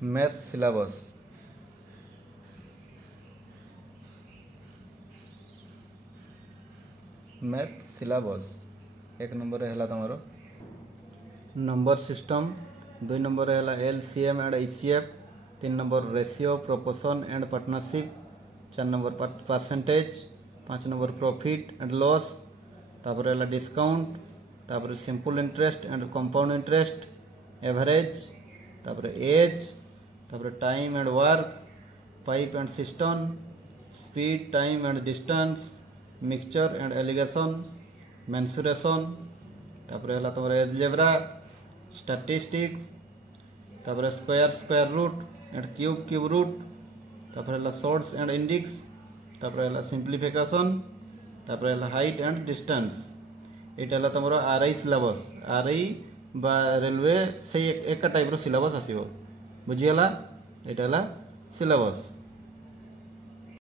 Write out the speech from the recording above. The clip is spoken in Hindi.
मैथ सिलेबस मैथ सिलेबस एक नंबर है तुम नंबर सिस्टम, 2 नंबर है LCM and HCF, 3 number ratio proportion and partnership, 4 number percentage, 5 number profit and loss, तापर है डिस्काउंट, तापर simple interest and compound interest, average, तापर एज, तापर time and work, pipe and system, speed time and distance, mixture and alligation, mensuration, तापर है तुम एलजेब्रा, स्टैटिस्टिक्स, तापर square root and cube root, तापर है शॉर्ट्स एंड इंडेक्स, तापर है सिंप्लिफिकेशन, तापर है हाइट एंड डिस्टेंस। ये तुम RI सिलेबस, RI बा रेलवे से एक टाइप सिलेबस आसो बुझीगला, यहाँ सिलेबस।